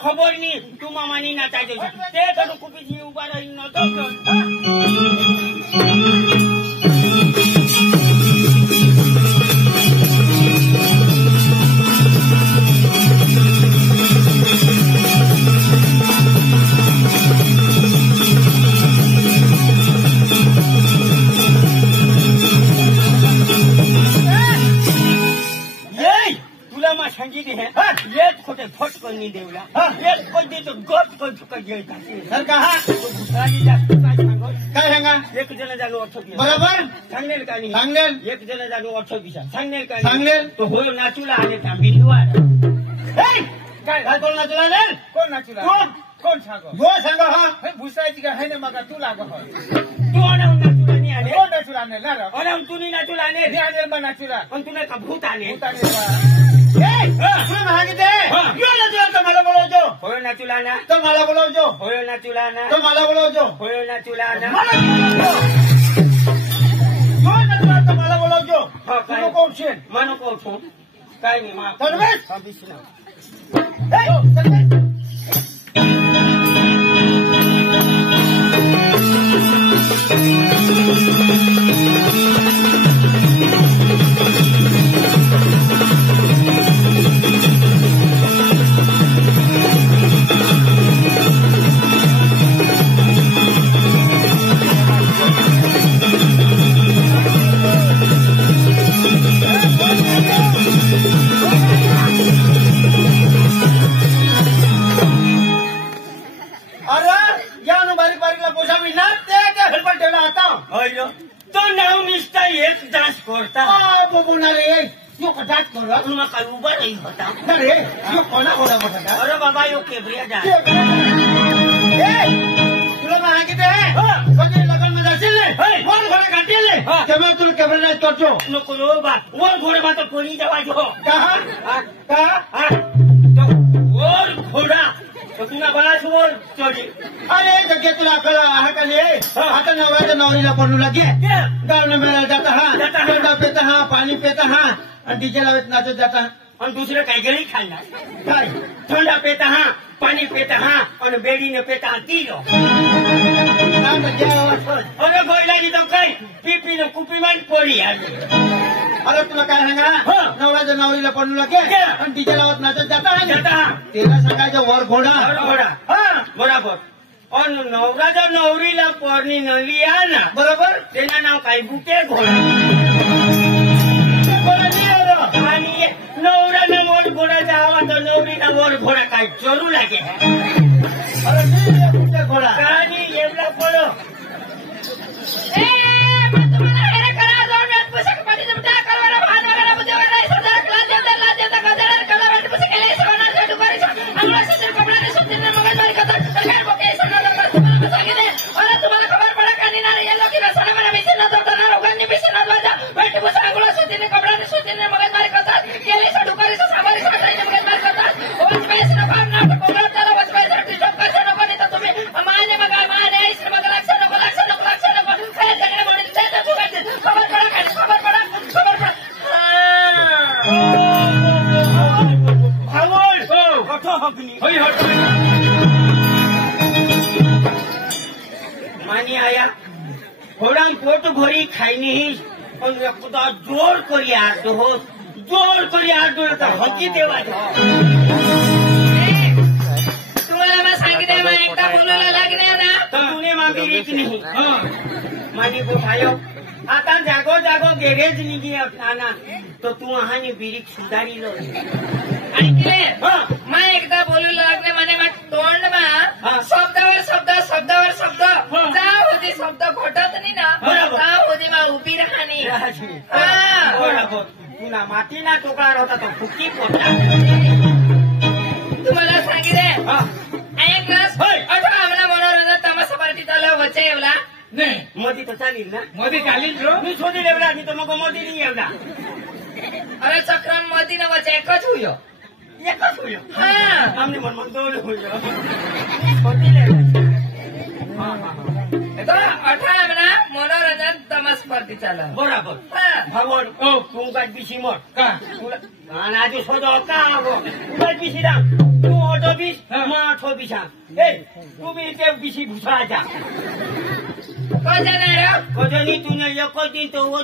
खबर नहीं तू मामानी नाचा दे ते करो कुपी जी उबा रही न तो संगीत है ये खोटे फट कर नहीं देवला ये कोई दे तो गोट कोई चुका गया सर कहां भूसानी जा काय सांगा एक जण जागो अर्थ बरोबर सांगनेल का नाही सांगनेल एक जण जागो अर्थ दिशा सांगनेल का सांगनेल तो होय नाचूला आले त्या बिंदुवार काय कोण नाचूला ने कोण नाचूला कोण सांगो गो सांगो हा भूसाची का है ने मगा तू लागो हो तू आणि नाचूला नाही आले कोण नाचूला ने ना अरे तू नाही नाचूला ने मी आले मग नाचूला पण तुने का भूत आले तुम्हें मांगते क्यों नाचूला तो मला बोलवतो होय नाचूलाना तो मला बोलवतो होय नाचूलाना तो मला बोलवतो होय नाचूलाना होय नाचूला तो मला बोलवतो तू कोण छे मानो कोण छो काय नाही मा सर्वेश बिसना तो नाव निष्ठा एक डांस करता बोलणारे यो का डांस करो तुला काय उभा नाही होता अरे यो कोणा कोणा होता अरे बाबा यो केब्रिया डांस तुला माहिती आहे कधी लग्न मध्ये असेल वन घोडा काढले तेव्हा तुला केब्रिया डांस करतो नको रो बा वन घोडा मात्र कोणी जावायचो कहा वन घोडा तो तुला बराच वर चढे अरे जगे तुला कळा आहे का नाही आता नवऱ्याच्या नवरीला पडू लागे गावने मेला जाता हा थंडा पेता हा पाणी पेता हा आणि डीजे लावत नाचत जाता आणि दुसरं काही गळी खाणार काय थंडा पेता हा पाणी पेता हा आणि बेडीने पेता तीलो अरे गोयलानी तो काय पिपीने कुपीमान पडी अरे तुला काय सांगा नवऱ्याच्या नवरीला पडू लागे आणि डीजे लावत नाचत जाता तिला सांगायचं वर घोडा बरोबर और नवराजा नवरीला पोरनी नली ना बरोबर तेना नाव काय बुके घोडा आणि नवराला वर घोडा जावा तर नवरीला वर घोडा काय चोरू लागे अरे बुके घोडा आणि एवढा पडो मानी आया घोड़ा पोट घोरी खाई नहीं और जोर करी आर दो हकी देवा तुम्हाला मैं सांगितले मैं एकदा बोलायला लागले ना तर तुने मागे रीच नाही मानी को भायो आता जागो जागो गॅरेज निघी ना तो तू आहानी बिरीक सुधारी लो ऐकले मैं एकदा बोलू लागले माने मग तोंड मा शब्दावर शब्द जा होते शब्द घोटत नाही ना जा होते मा उभी राहणी बरोबर तुला मातीना टोकळा होता तो फुकी पोटा तुम्हाला सांगितले एक ग्लास अठरा आम्हाला मनोरंजन तमाशा पार्टी चालू वच्चे येवला नाही मोदी तो चालील ना मोदी चालील मी शोधी लेवला मी तो मग मोदी नाही येवला अरे चक्रन मोदी ना वच्चे एकच हुयो हमने मन दोन हुयो मोदी लेवला तो अठरा ना मनोरंजन तमाशा पार्टी चालू बरोबर भगवान ओ तुमका बिशी मोर का आणि आधी शोधो का तुला बिशी राम तू ऑटो बीस बिशा ए तू बी ते बिशी भुसाळाच्या काय जाणार कजनी तुने एक दिन तो वो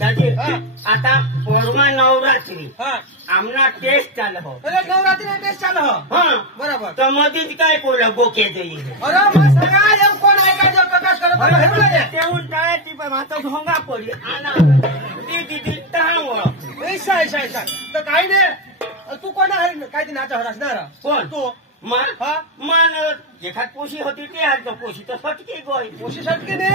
जाते काय आता परवा नवरात्री आमना टेस्ट चालू हो नवरात्री टेस्ट चालू हो हाँ बरोबर तो मधीच काय बोला बोक्याचं तेवून टाळ्याची पण आता ढोंगा पडली आणा ती तहान ऐसा तर काही नाही तू कोण आहे काय ते नाचा हरासणार कोण तू मान एखाद पोशी होती ते आज तो पोशी तर सटके गोय पोशी सटके ने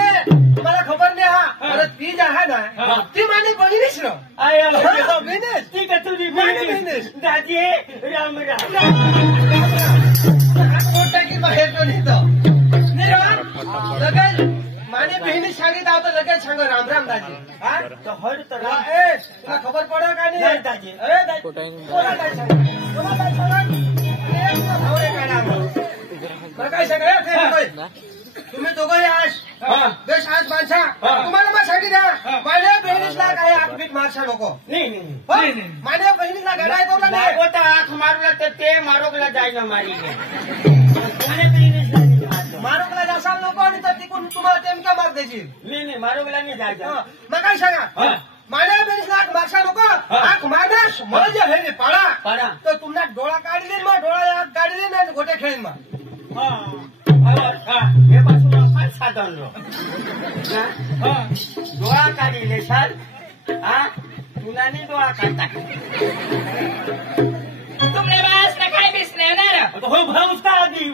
तुम्हाला खबर नाही हा ती जी आहे ना ती माझी बहिणीच ना बहिणीच ती का तुझी बहिणीच दाजी राम की बाहेर पण येतो लगेच माझी बहिणी सांगित आहोत लगेच सांग राम राम दाजी हा तो हर तर तुला खबर पडेल का नाही दाजी काय सांगा तुम्ही दोघंही आज बेश आज माणसा तुम्हाला मग सांगितलं माझ्या बहिणीला काही आठवीत मारसा नको माझ्या बहिणीला गडाय बोला नाही होता आख मारला तर ते मारोगला जायला मारी मारोगला जासाल नको आणि तर तिकडून तुम्हाला तेमका मार द्यायची नाही मारोगला नाही जायचं मग काय सांगा माझ्या बहिणीला आख मारसा नको आख मारस म्हणजे हे पाडा तर तुम्हाला डोळा काढले मग डोळा आग काढले नाही गोटे खेळीन मग हे पासून फार साधन डोळा काढले सर हा तुला नाही डोळा काढता तुमने बस काय बिसले ना हो भाऊस का आधी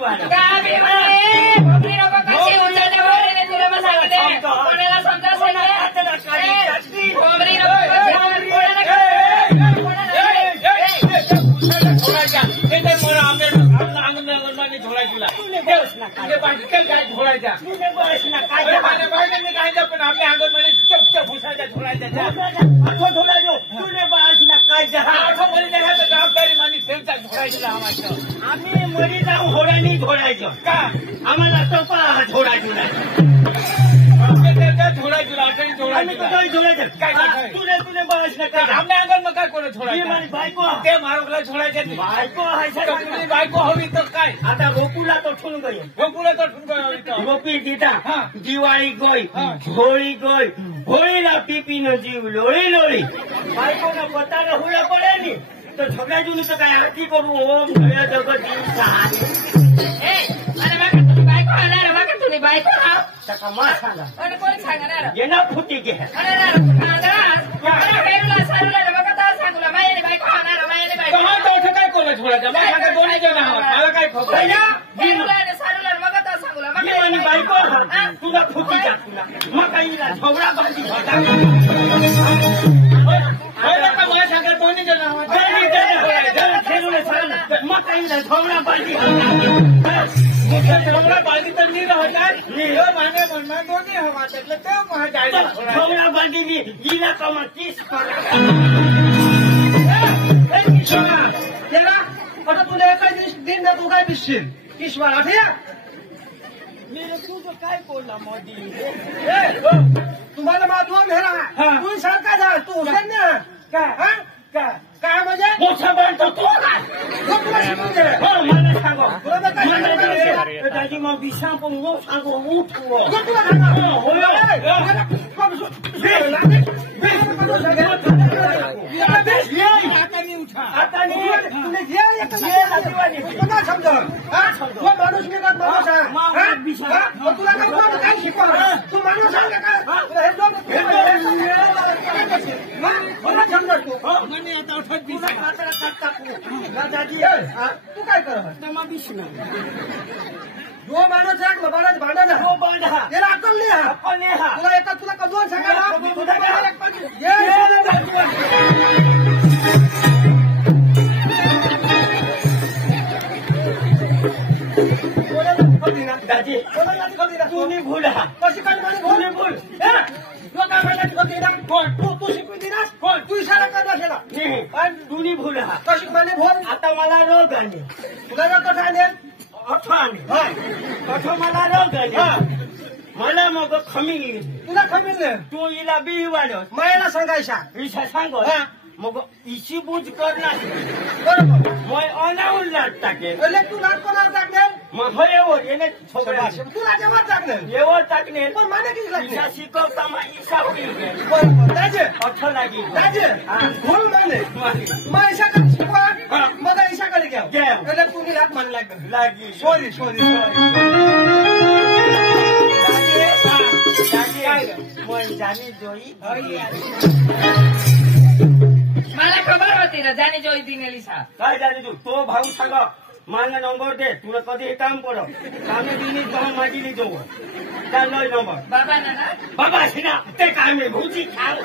आम्ही मरी जाऊ घोड्यानी घोडायचं का आम्हाला सोपा घोडायचं नाही तुझे बस नका आमच्या अंगण मग काय कोण छोडायचं बायको ते मारोगला छोडायचे बायको हवी तर काय आता गोकुला तो ठेवून गई गोपी दिता दिवाळी गई होळी गई होळीला पिपीनं जीव लोळी लोळी बायकोनं पताला हुळा पडेल तर सगळ्या जुनी तर काय आरती करू ओम भय जगत तुम्ही बायको त्याचा मा सांगा कोण सांगणार येणार फुटी घे काय कोण थोडा मला काय बायको तुला फुटी जा तुला मग काही झवडा बांधी सांगा कोणी मग काही झवडा बांधी झवडा बांधी तर नाही राहतात माने म्हणणार दोन्ही हवा त्यातलं ते झवडा बांधी मी गेला का मग किस आता तुला एका दिन ना तू काय दिसशील किशवार आठया तुझं काय बोलला मोदी तुम्हाला माधवम हेरा तू सारखा जा तू ना काय म्हणजे मोठा बनतो तू मला सांगो दादी मग विषा पण सांगो उठ आता समजा माणूस मी माणूस तुला काय शिकवा तू माणूस समजा म्हणे आता अठ्ठावीस बीस तुला कातरा काट टाकू दादाजी तू काय कर तमा बीस ना जो माणूस एक लबाडात भांडा ना हो बांधा याला अक्कल नाही हा आपण नाही हा तुला एका तुला कधून सांगा दाजी तुम्ही भूल हा कशी काय म्हणे भूल भूल काय म्हणायची कोण तू शिकून दिलास कोण तू इशारा करणार केला नाही पण तुम्ही भूल हा कशी म्हणे भूल आता मला रोग आले तुला कसं आणेल कठो मला रोग आले मला मग खमी तुला खमील नाही तू हिला बी वाढव मायाला सांगायचा ईशा सांगो मग इशी बूज करणार बरोबर मग अनावून लाट टाकेल એટલે તું નાટ કોના टाकनेल मग होय એને છોકરા तुला जेव्हा टाकनेल एवढ टाकणे पण મને किती ईशा लागते शिकवतामा ईशा होईल बरोबर राजे अठो लागी राजे भूल माने मग ईशाकडे शिकवा मग ईशाकडे घ्या એટલે તું ની રાત મને लागी सॉरी सॉरी मग जाणी जोई मला खबर होती ना जाणे जोई दिनेली सा काय जाणी तू तो भाऊ सांगा मला नंबर दे तुला कधी हे काम पडो कामे दिनी जाऊन माझी ली जाऊ चाल नंबर बाबा ना बाबा ना ते काय मी भूजी खाव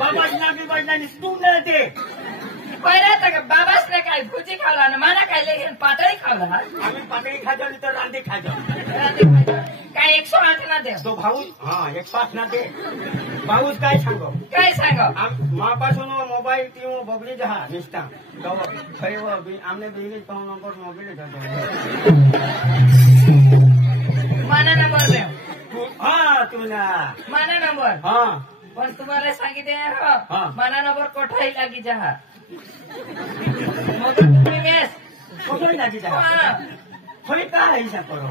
बाबा ना बी बदलानी तू न दे पहिला तर बाबाच ने काय भुजी खावला ना मला काय लेगेन पाटई खावला आम्ही पातळी खाजो नाही तर रांदी खाजो काय 108 ना दे तो भाऊ हा 105 ना दे भाऊच काय सांगो काय सांगो मापासून मोबाईल ती बगडी जहा निष्ठा आमने बिगेज पाहून नंबर मोबाईल माना नंबर दे हा तू ना माना नंबर हा पण तुम्हाला सांगितले हो माना नंबर कोठाई लागी जहा मग तुम्ही मेस कोठे लागी जहा थोडी काय हिसाब करो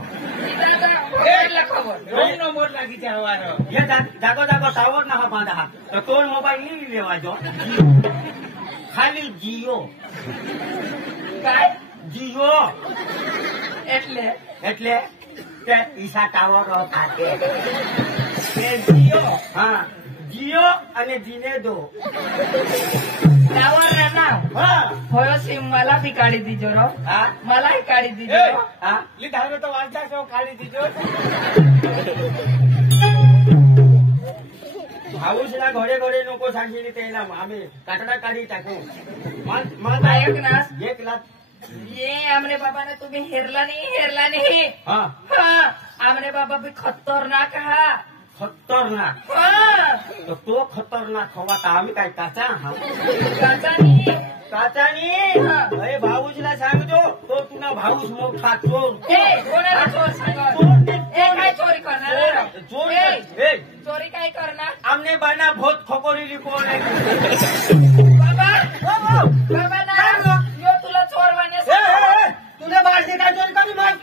खबर रोंग नंबर लागी जहा ये जागो जागो टावर ना बांधा हा तो तोर मोबाईल नहीं लेवा जो खाली जियो काय जियो એટલે એટલે તે ઈશા ટાવર ખાતે તે जियो હા जियो અને જીનેદો टावर ना नाव હા होय सिम मला बी काढी दीजो रो હા मलाही काढी दीजो હા લીધાવે તો વાંચા છો કાઢી દીજો भाऊसला घोडे घोडे नको सांगितले त्याला आम्ही काटडा काढी टाकू ऐक ना. 1 लाख ये आमने बाबा ने तुम्ही हेरला नाही हा आमने बाबा भी खतरनाक हा खतरनाक तो खतरनाक हवा तर आम्ही काय काचा हा काचानी अरे भाऊजीला सांगतो तो तुला भाऊस मोठा चोर कोणाला चोर सांग काय चोरी करणार चोर चोरी काय करणार आमने बाना भोत खोकोरीली कोण आहे बाबा ना यो तुला चोर वाणे तुला बाळशी काय चोरी कमी मग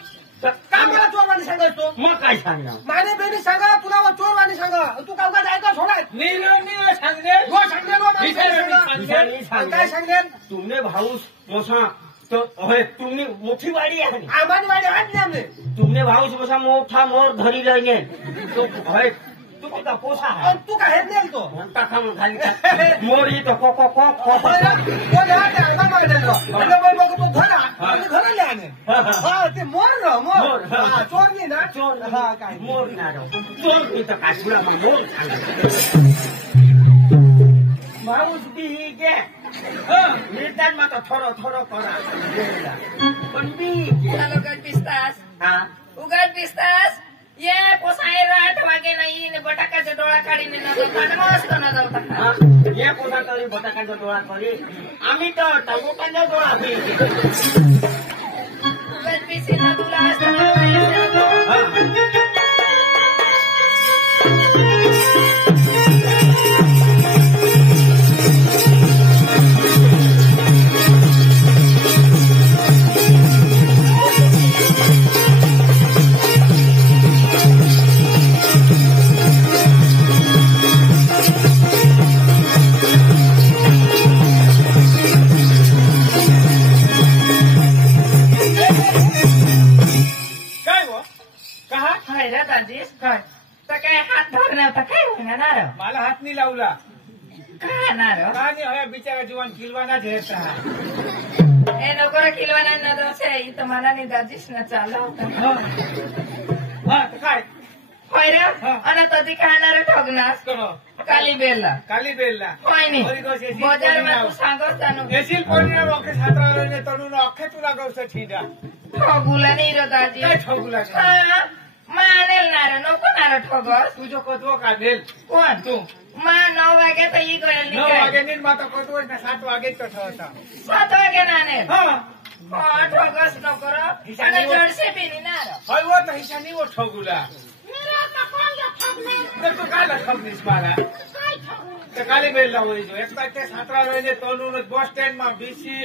काय मला चोरवाणी सांगायचो मग काय सांगणार माने बेनी सांगा तुला चोरवाणी सांगा तू का उगाच ऐका सोडाय काय सांगेल तुमने भाऊस मोसा तो तुम्ही मोठी वाडी आहे आम्हाला वाडी हात नाही आमने तुमने भाऊस मोसा मोठा मोर घरी जाईने तो तू कोणता पोसा आहे तू काय हेत नाही तो म्हणता का मग खाली मोर ही तो को ते मोर ना मोर चोर नाही ना चोर हा काय मोर ना चोर मी तर काय तुला मोर भाऊस बी ही गे निर्धार मात्र थोडं करा पण बी उगाच पिसतास हा उगाच पिसतास ये पोसाय राठ वागे नाही ने बटाकाचा डोळा काढीने नजर मस्त नजर ये कोणा करी बटाकाचा डोळा करी आम्ही तर टमोटाचा डोळा उगाच पिसे ना तुला मला हात नाही लावला ખાનાર હો. કાની હવે બિચારા જુવાન ખીલવાના જ રહેતા. એ નોકરો ખીલવાના ન દો છે ઈ તો મારાની દાજીશ ને ચાલો હા તો કાય હોય અને તદી ખાનાર ઠગનાસ કરો કાલીબેલા કાલીબેલા હોય ની બજારમાં તું સાંગો તાનું એસિલ કોણીના વખત છાત્રાલયને તણુનો અખે તુલા ગૌસે છીંડા ઠગુલા ની રો દાજી કઈ ઠગુલા છે માનેલ નારે નોકો નારે ઠગસ તું જો કોતવો કાઢેલ કોણ તું માં 9 વાગે તો ઈ ગયેલ 9 નીકળે વાગે ની માં તો કોતવો ને 7 વાગે જ તો થયો હતો 7 વાગે નાને હા ઠગસ ન કરો અને જડસે બી ની નારો હવે વો તો હિસા ની વો ઠગુલા તું કાલે ઠગનીશ મારા તો કાલીબેલા હોય જો એક બાદ તે છાત્રાલયને તણુનો બસ સ્ટેન્ડ માં બીસી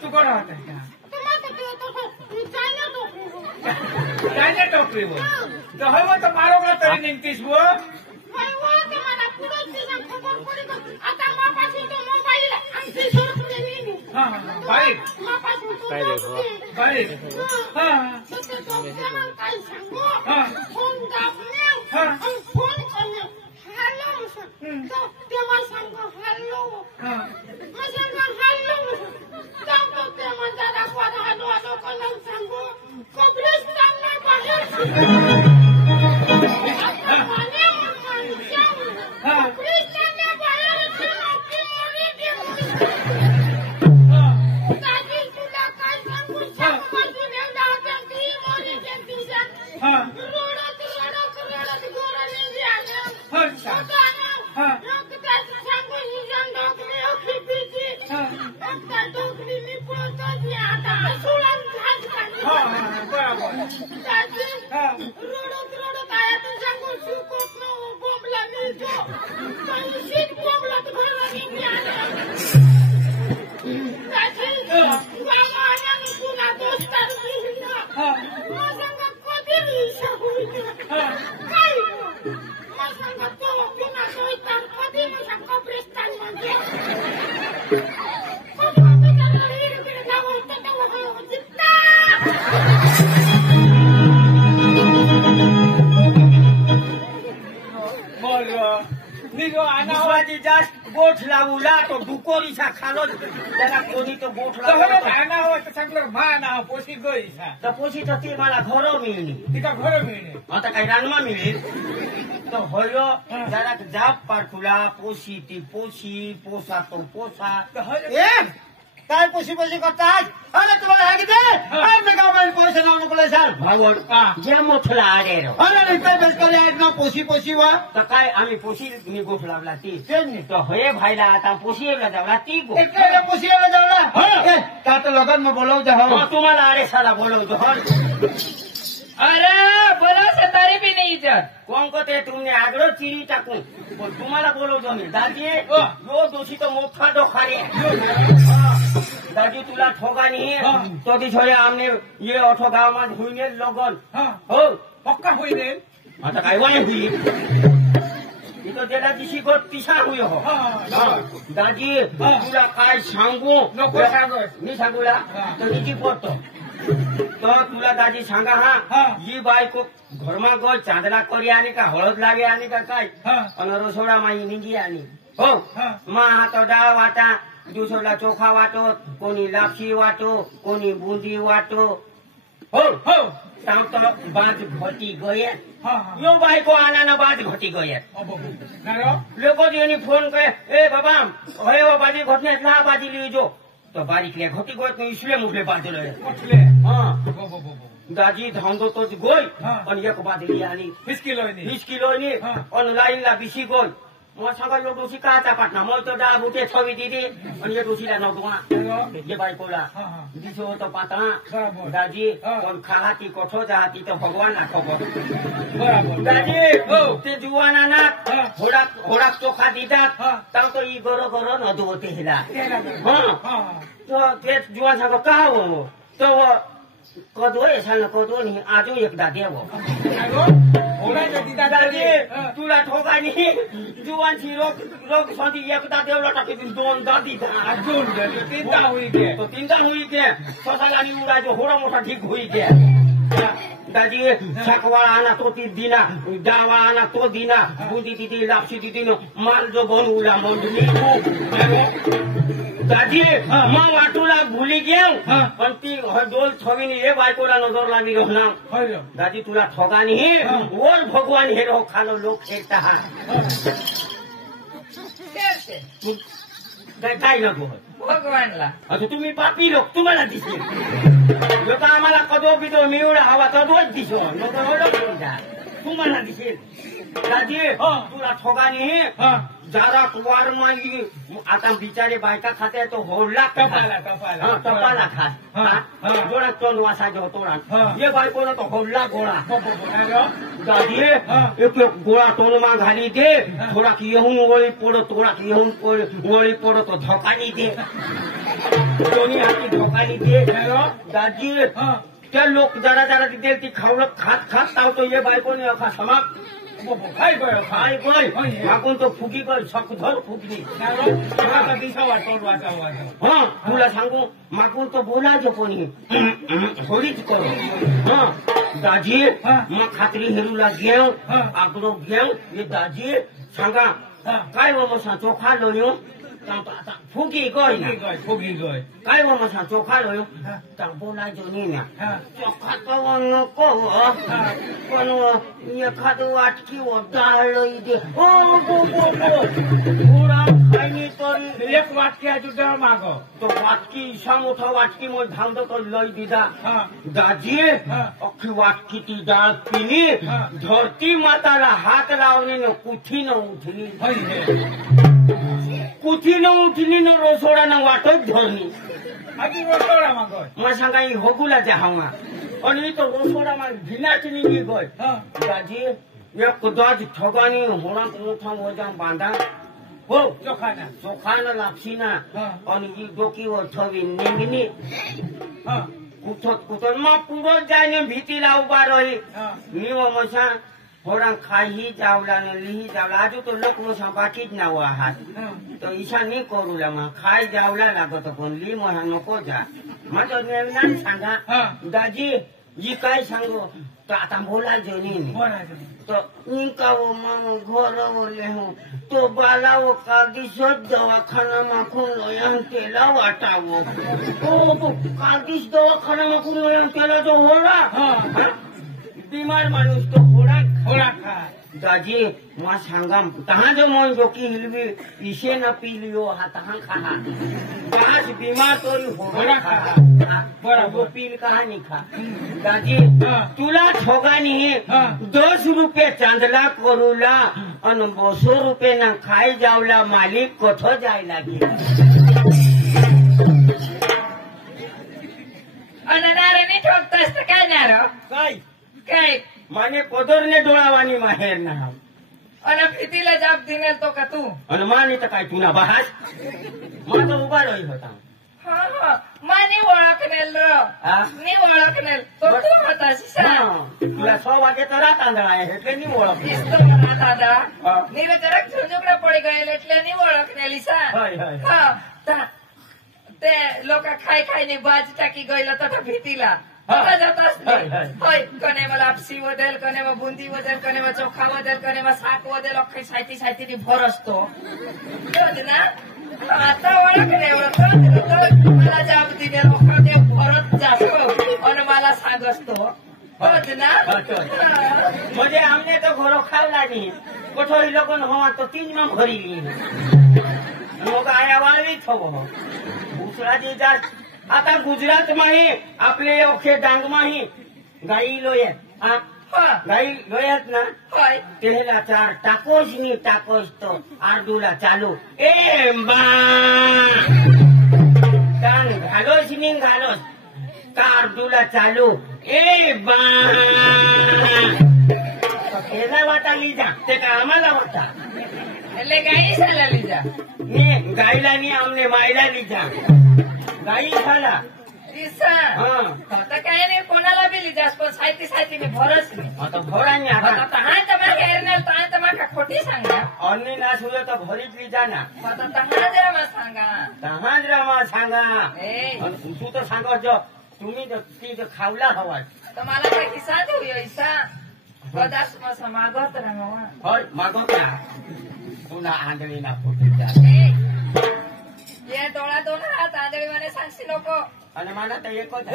તું કોણ હતા ચાઇના ટોપરી હોય તો હવે તો મારો ગા તરી નીકળીશ वो भाई भाई गोठ लावला तो डुकोरीसा खालो त्याला कोणी तो गोठ लावला हो सगळं माना हो पोशी गईसा तर पोशी तर ती मला घर मिळणी तिका घर मिळणे आता काही रानमा मिळेल तो होयो जरा जाप पाठुला पोशी ती पोशी पोसा तो पोसा काय पोशी पोशी करतात अरे तुम्हाला सांगितले मी गावाला पैसे लावू नको साल भावड जे मोठला आरे अरे काय बेस करे आज ना पोशी पोशी वा तर काय आम्ही पोशी मी गोठ लावला ती तो होय भाईला आता पोशीला जावला ती गो पोशीला जावला का तर लगन में बोलवतो हो तुम्हाला आरे साला बोलवतो हो अरे बोला से तारी भी नहीं इज्जत कोण को ते तुमने आगळो चिरी टाकून पण तुम्हाला बोलवतो मी दादी यो दोषी तो मोठा डोखारी दादी तुला ठोगा नहीं तो दी छोरे आमने ये ऑटो गांव में हुईने लगन हो पक्का हुईने आता काय वाणी हुई तो त्याला दिशी गोट पिसा हुई हो दादी तुला काय सांगू नको सांगू मी सांगूला तो नीची पडतो तो तुला दादी सांगा हा ही बायको घरमा गो चांदला करी आणि का हळद लागे आणि का काय आणि रसोडा माई निंगी आणि हो मा हातो डाळ वाटा दुसरा चोखा वाटो कोणी लापशी वाटो कोणी बुंदी वाटो हो हो सांगतो बाज घटी गये यो बायको आना बाज घटी गये लोक जेनी फोन करे ए बाबा होय वो बाजी घटने ला बाजी लिजो तो बारीकले घटी गयो तो इसले मुखले बाजले उठले हां दाजी धांदो तो गोय आणि एक बाजली आणि 20 किलो नि आणि लाईनला बिशी गोय मग सगळं लोक डोशी काचा पाटना मग तो डाळ बुटे छवी दिली आणि एक डोशीला नव्हतो ये बायकोला दिसो होतो पातळा दाजी पण खाला ती कोठो जा ती तर भगवान ना खबर दाजी ते जुवाना ना होडाक चोखा दितात तर तो ई गरो गरो नदो होते हिला तो ते जुवान सांगो का हो तो कदो येसाल कदो नि आजो एकदा देव दादी तुला ठोकानी जुवानची रोग सोडी एकदा देवला टाकी दोन दादी दोन तीनदा होई गे तो तीनदा होई गे स्वतःला आणि उडायचो होडा मोठा ठीक होई गे दाजी छकवाळा आणा तो ती दिना डावाळा आणा तो दिना बुंदी दिदी लापशी दिदी माल जो बनवला मंडली दाजी मग वाटूला भुली घेऊ पण ती डोल ठोवीने हे बायकोला नजर लावी राहणार दाजी तुला ठोगानी वर भगवान हे रो खालो लोक खेळता काय नको भगवानला आता तुम्ही पापी लोक तुम्हाला दिसेल लोक आम्हाला कदो बिदो मिळवला हवा कदोच दिसो तुम्हाला दिसेल दाजी तुला ठोगानी जरा वार मागी आता बिचारे बायका खाते तो होडला टपाला खास जोडा तोंड वासायचो तोडा ये बायकोला तो होडला गोळा दादी एक गोळा तोंडमा घाली दे थोडा येऊन वळी पडो थोडा येऊन वळी पडो तो धोकानी दे दोन्ही हाती धोकानी दे दादी त्या लोक जरा जरा तिथे ती खावलं खात खात तावतो ये बायकोने अखा समाप खाय गय मागून तो फुगी गय सकधर फुगली हा तुला सांगू मागून तो बोलायचं कोणी होळीच करो दाजी मग खात्री हेरूला घेऊ आकडो घेऊ हे दाजी सांगा काय मसा चोखा लोयो फुगी गय फुगी गय काय मसा चोखा लोयो बोलायचो नाही चोखा तो नको पण एखादं वाटकी डाळ दे खायनी तर एक वाटकी डाळ माग तो वाटकी इशा मोठा वाटकी मग धांद कर लय दिदा दाजी अख्खी वाटकी ती डाळ पिली धरती माताला हात लावली न कुठी न उठली कुठी न उठली न रोसोडा न वाटत धरणी आधी रोसोडा माग मला सांगा होगुला जा हावा आणि तो रोसोडा माग भिनाची निघी गय दाजी एक दाज ठगानी होणा मोठा मोजा बांधा हो चोखाना लापसीना आणि ही डोकीवर ठवी निघणी कुठत मग पुढं जायने भीतीला उभा रही निव मसा होरा खाही जावला न लिही जावला आजू तो लोक मसा बाकीच नाव आहात तो ईशा नाही करूला मग खाय जावला लागत पण ली महा नको जा मग नाही सांगा दाजी जी काय सांगू तो आता बोलायचो नाही तो निकावो मानो घोरवले हो तो बालावो का दिसत दवाखाना माखून लोयान केला वाटावो का दिस दवाखाना माखून लोयान केला तो होडा बीमार माणूस तो होडा खा दाजी मा सांगा तहा जो मन डोकी हिलवी इशे न पिलियो हा तहा खा आज बीमार तोरी होडा खा बरोबर पील कहा नहीं खा दाजी तुला ठोगानी 10 रुपये चांदला करूला आणि 200 रुपये ना खाई जावला मालिक कोठो जाय लागे अनाराने ठोकतास तर काय नार काय माने पदरने डोळावानी माहेर ना आणि फितीला जाप दिनेल तो का तू आणि माने तर काय तुला बहास माझा उभा रही होता मानी ओळखनेल नी ओळखनेल तो तू होतास तुला 100 वागे तर तांदळा आहे એટલે ની ઓળખ દાદા નીરે જરાક ઝુંઝુકડા પડી ગયેલ એટલે ની ઓળખનેલી સા હા તે લોકા ખાઈ ખાઈને બાજ ટાકી ગયેલા તો ભીતીલા कने लापसी वदेल कने बुंदी वदेल कने चोखा वदेल कने शाक वदेल अख्खी सायती सायती भर असतो ना आता ओळख नाही ओळख मला जाब दिले लोकांनी भरत जातो आणि मला सांग असतो होत ना म्हणजे आमने तो घरो खावला नाही कोठोरी लोक हवा तो 3 માં ભરી लोक आया वाळवीच हवं दुसराची जात आता गुजरात माही आपले अखे डांग माही गाई लोयत गाई लोयत ना तेला 4 टाकोस नी टाकोस तो आरडूला चालू ए बा डांग घालोस नी घालोस कारडूला चालू ए बा तेला वाटा लीजा ते का आम्हाला वाटा એટલે ગાઈ સાલા લીજા ને ગાયલા ની અમને માયલા લીજા गाई झाला दिसा आता काय नाही कोणाला बी लिजास पण साहित्य साहित्य भरच नाही आता भरानी आता हाय तर हेरनेल ताय तर मला खोटी सांगा अन्नी ना सुले तर भरीच लिजा ना आता तहाजरा मा सांगा तहाजरा मा सांगा तू तर सांगा जो तुम्ही ती खावला हवा तर मला काय किसा देऊ ऐसा कदाच मसा मागत राहावा होय मागवत ना पुन्हा आंधळी ना पोटी ये डोळा दोन हात आंधळी म्हणे सांगशी नको आणि मला तर एकच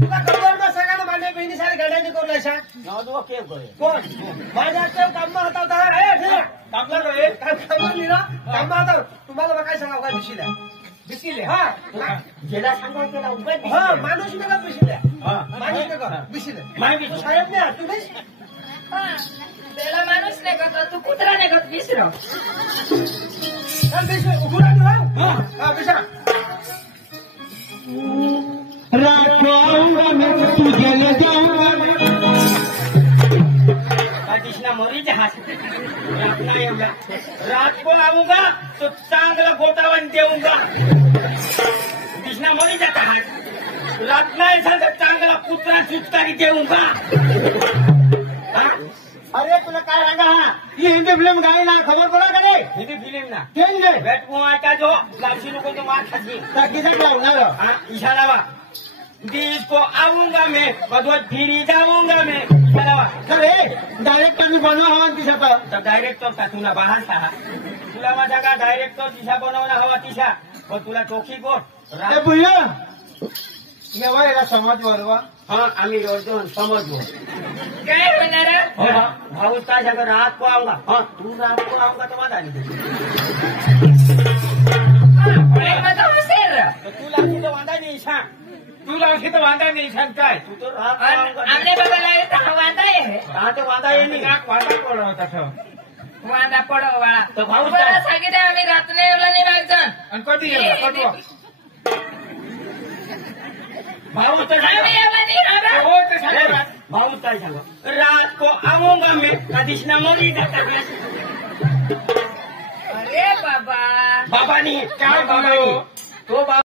तुला कबूलમાં सगळ्यांना माझ्या बहिणी सारे गाड्यांनी कोण नाही सांग नवदो केव करे कोण माझ्या कामમાં હતા તારા એ ઠીક કામલા રો એ કામમાં લીધા કામમાં હતા तुम्हाला बघाय सांगा काय बिशील्या हा जेला सांगो केला उगाच हा माणूस मेला बिशील्या हा माणूस मेला बिशील्या माहिती साहेब ने तुम्ही हा त्याला माणूस नाही करत तू कुत्रा नाही करत विसर बिशी उभं राहू हा बिशा कृष्णा मोरी हाथ रात को लाऊंगा तो चांगला गोटावन देऊंगा कृष्णा मोरी जाता हाथ रात नाही झालं तर चांगला पुत्रा चुटकारी देऊंगा अरे तुला काय सांगा हा ही हिंदी फिल्म गाई ना खबर पडा का नाही हिंदी फिल्म ना केंद्र बैठ का जो लाशी लोगों तो मार खाती ताकि से लाऊंगा इशारा वा बीच को आऊंगा मैं बदवत फिरी जाऊंगा मैं इशारा अरे डायरेक्टर मी बनवा हवा तिशा तर डायरेक्टर का तुला बाहेर सा तुला माझा का डायरेक्टर दिशा बनवणं हवा तिशा पण तुला टोकी गोट बुया येवा याला समज बरोबर हा आम्ही रोजो समजलो काय होणार भाऊ काय सगळं रात को आऊंगा हाँ तू रात को आऊंगा तो वादा नहीं तू लाखी तो वादा नहीं ईशान तू लाखी तो वादा नहीं ईशान काय तू तो रात को आऊंगा आमने बघायला वांदा आहे रात वादा ये नहीं रात वादा पडो होता वांदा पडो वाळा तर भाऊ मला सांगितलं आम्ही रात्री येवला नाही बागजण आणि कधी येऊ भाऊ तो आम्ही येवला नाही राहणार भाऊ काय सांगा रात को आऊंगा मैं कृष्णा मोरी जाता अरे बाबा बाबा नहीं क्या बाबा तो बाबा